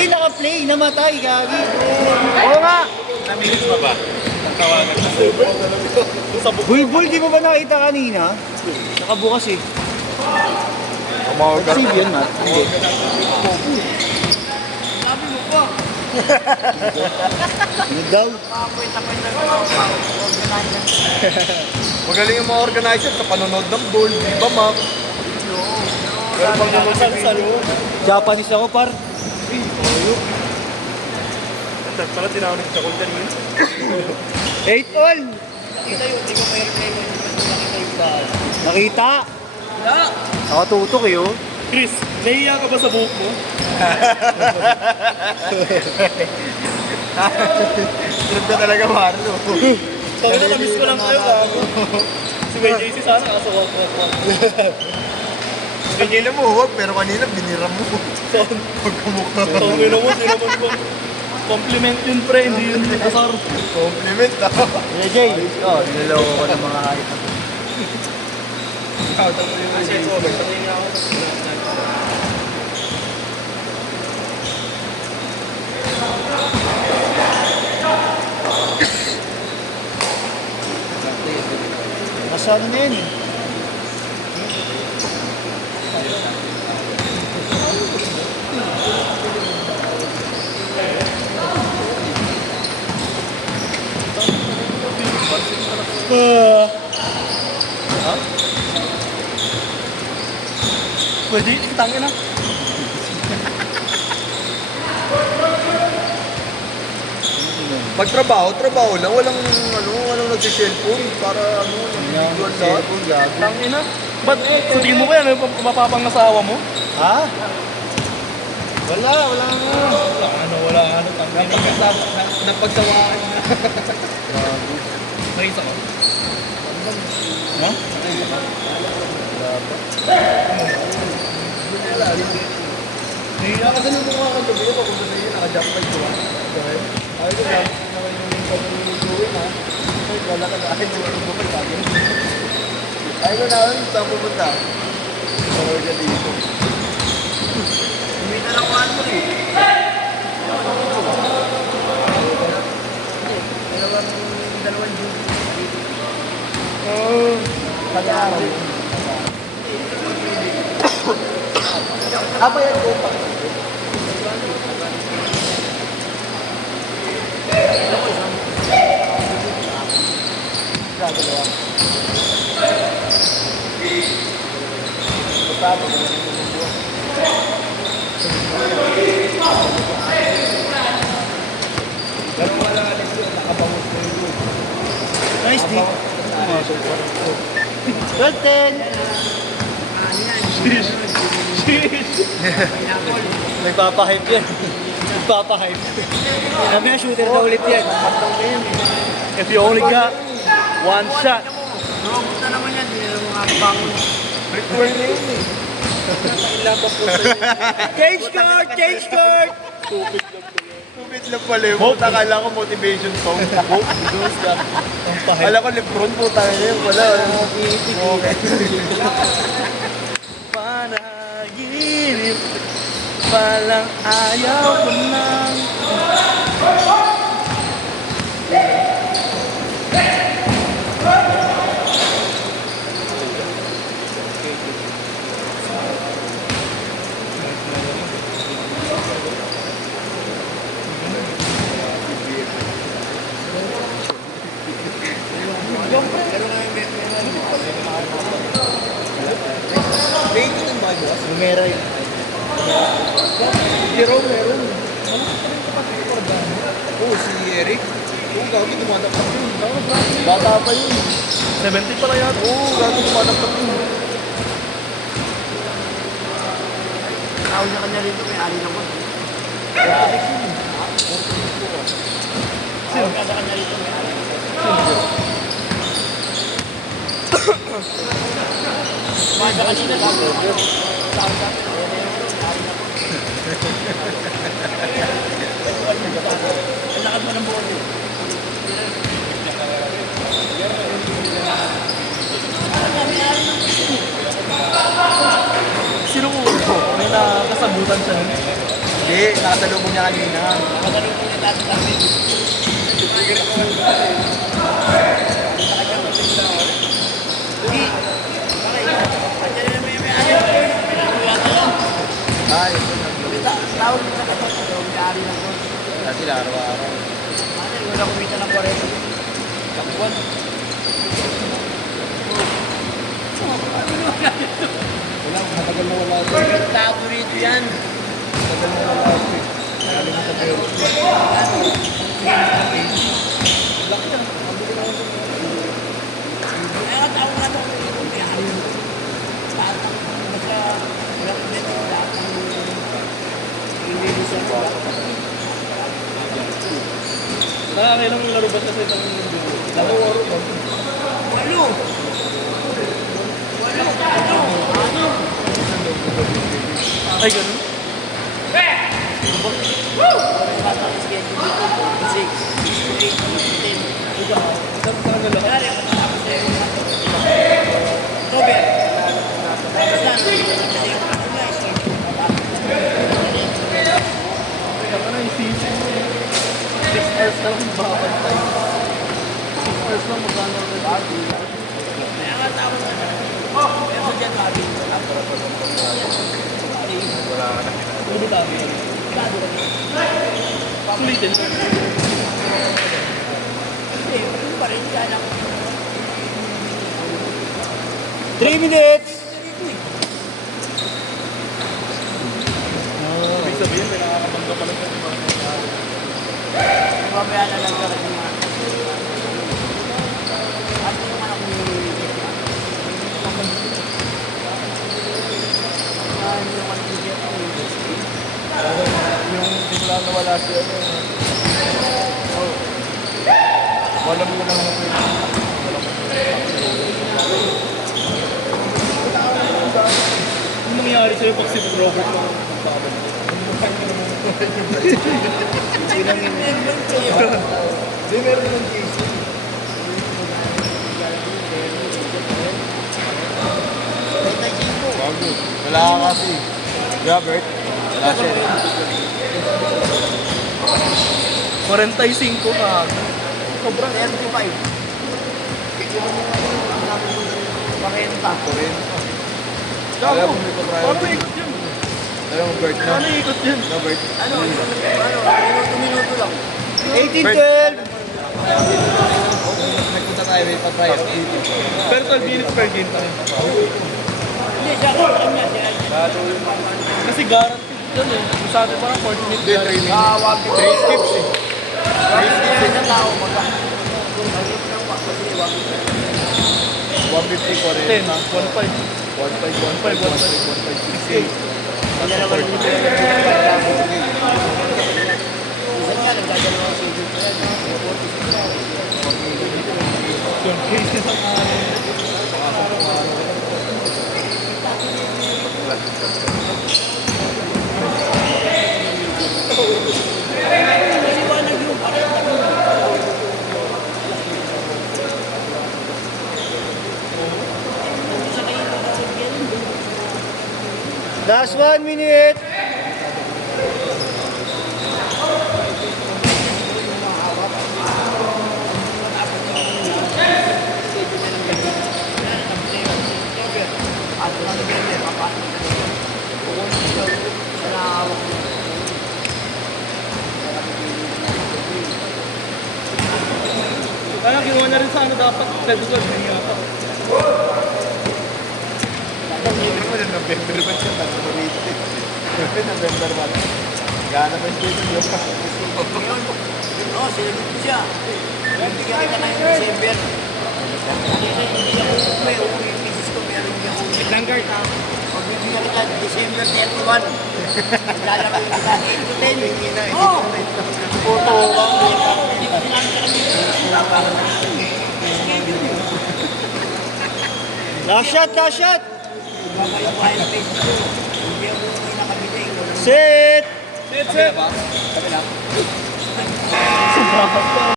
Hindi, naka-play, namatay, gagi. Oo nga. Namilis pa ba? Nagtawagan na. Bulbul, di mo ba nakita kanina? Nakabukas eh. Umawagan. Save yun, Matt. Hindi. Sabi mo po. Ano daw? Magaling yung mga organizer sa panonood ng ball, di ba, Mac? Pero pag nanonood Japanese ako, par. Pala tinawag sa kong kanina. 8 all. Nakita yun, hindi ko may replay mo. Nakita yung bahay. Nakita? Wala. Nakatutok eh, oh. Chris, nahiya ka ba sa buhok mo? Ganda talaga, Marlo. Sabi na, namiss ko lang kayo, gago. Si JC sana, kaso wag. Kanina mo, huwag, pero kanina binira mo. Pagkamukha. Tawagin mo, di naman ko. Compliment yun, pre, hindi yun asar. Compliment, ah. JJ, oh, niloloko ko ng mga hype. Kasi ito, patuloy niya ako. Nasaan na yun eh. Pwede, tangin na. Trabaho lang. Walang nagsi-cellphone para individual lahat. Tangin na. Ba't sa tingin mo kaya mapapangasawa mo? Ha? Wala nga. Wala tangin na. Napagsawaan na. May isa ko. Ha? Nahiya ka sa nung mga kagabi ko kung saan yun, naka-jump bike ko. Ay ko lang, naman yung pag-uwi ha. Ay, wala ka na. Ay, wala mo pa lagi. Ay ko na, saan pupunta? Sorry ka dito. Umita lang kuhaan mo eh. Dalawang June. Pag-aaral. Apa yan ko pa? Nice, di. 12-10. Nagpapahype yan. Nagpapahype. Sabi nga, shooter na ulit yan. If you only got one shot. Robot na naman yan, hindi na makakabangon. Return na yun eh. Change court! Change court! Stupid lang pala yun. Puta, akala ko motivation song. Akala ko Lebron po tayo yun. Wala. Okay. Panaginip palang ayaw ko nang Wait, ito ba yun? Numero yun. Jerome, meron. Oo, si Eric. Oo, gagi, dumadapat yun. Bata pa yun. 70 pala yan. Oo, gagi, dumadapat yun. Tawag na kanya rito, may ali naman. Tawag ka sa kanya rito, may ali naman. Kumain sa kanina, sabi ko. Tawag sa akin, ali naman. Ang lakad mo ng buwan yun. Sino ko? May nakasabutan siya nun. Hindi, nasa lubong niya kanina. Nakasalubong niya dati kami. Hindi. Bakit? Andiyan na naman yung may-ari. Kuya tayo. Ay, Tawag mo sa katot. Yung may-ari ng doon. kasi araw-araw. Ano, wala kumita ng 40. Kapuan. Wala, matagal na wala ito. Tago rito yan. Matagal na wala ito. Sabi mo sa pero. Kaya nga tawag nga ito. May-ari. Lahat ng basta wala kumita. Lahat ng inilisan. Nakakailang laro ba sa itong Walo. Walo. Ano? Ay, ganun? Matang schedule dito. 6, 8, 10. Isang sa kanila. Kaya rin, matapos na yung October. Tapos na, kasi yung ano nga, schedule. Ano na isipin mo eh. 6 hours na lang makapantay. 6 hours lang magkano na bago. Kaya nga tawag nga siya. Pero sa dyan, sabi ko, Puro dami. Sulitin mo. hindi, yun pa rin, kaya lang. 3 minutes! Ibig sabihin, may nakakabangga pala sa mga nangyayari. Mamaya na lang talaga yung mga. Ano naman ako nililiit yan? Ano naman nililiit ako nililiit? Yung simula na wala siya. Wala mo lang na pwede. Ano nangyari sa'yo pag si Robert mo magkakabal? Hindi, meron naman case. Bago. Wala ka kasi. Robert. Wala siya. 45 ka. Sobrang 35. Parenta. Alam mo, may paprayo. Paano ikot yun? Alam mo, Bert, no? Paano ikot yun? No, Bert. Ano, minuto-minuto lang. 18-12! Nagpunta tayo, may paprayo. Pero 12 minutes per game tayo. Hindi, siya ko alam niya. Kasi guaranteed dyan eh. Sa atin parang 40 minutes. Hindi, 3 minutes. 3 skips eh. Isang tao, 150 ko rin. 10 ha? 1.5. 1.5, 1.5, 1.5, 1.5, 6. Kanya naman yung Isang nga, nagdadalawa ang schedule ko yan. Yung cases ang Naliwanag yung parenta ko. Hindi siya kayo nakasagyan. Last 1 minute! At ang November, papasok na rin. Kukunin siya sa nakahawak niya. kaya ginawa na rin sana dapat February na nga pa. Hindi mo na November ba siya? November 1. Gana ba siya dito? Ngayon, oo, sinagot ko siya. Bigyan kita na yung December. Hindi ako umuwi. Umuwi yung misis ko. Meron hindi ako umuwi. Vanguard ha? Pagbibigyan kita December 31. Maglalaro yung kita 8 to 10. Oo! Photo ka. Hindi ko sinabi ka namin. Last shot, last shot! Babaya ko yung face ko. Hindi ako umuwi nakabili. Sit! Sit, sit! Kabila.